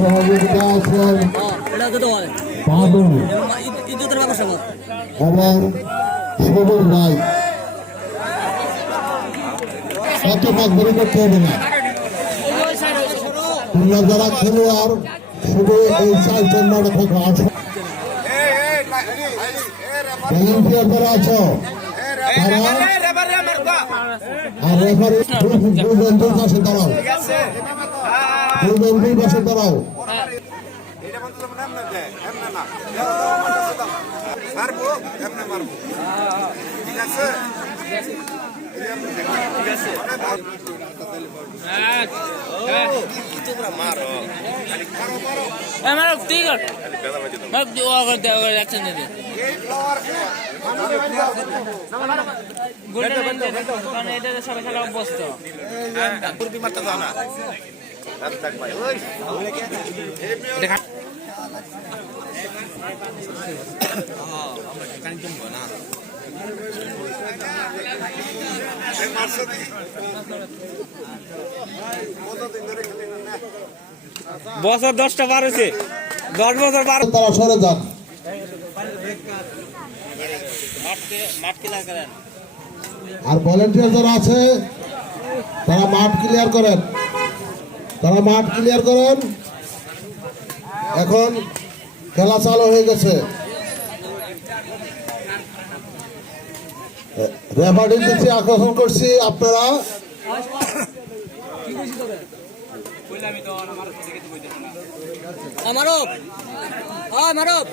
সহযোগিতা আছেন বাবু এবং সবুজ ভাই। এত মাঝবাড়ি করতে হবে না। তোমরা যারা খেলোয়াড় শুধু এই 4 নম্বরে থাকো আছো, ভলেন্টিয়ার যারা আছো তারা আর রেফারি দুই পাশে দাঁড়াও, দুই পাশে দাঁড়াও। ঠিক আছে সবাই খেলা অভ্যস্ত। বছর 10টা পার হয়েছে, 10 বছর পার। তারা সরে যান। আর ভলেন্টিয়ার যারা আছে তারা মাঠ ক্লিয়ার করেন, তারা মাঠ ক্লিয়ার করেন। এখন খেলা চালু হয়ে গেছে। রেফারির দিকে আকর্ষণ করছি, আপনারা মারব।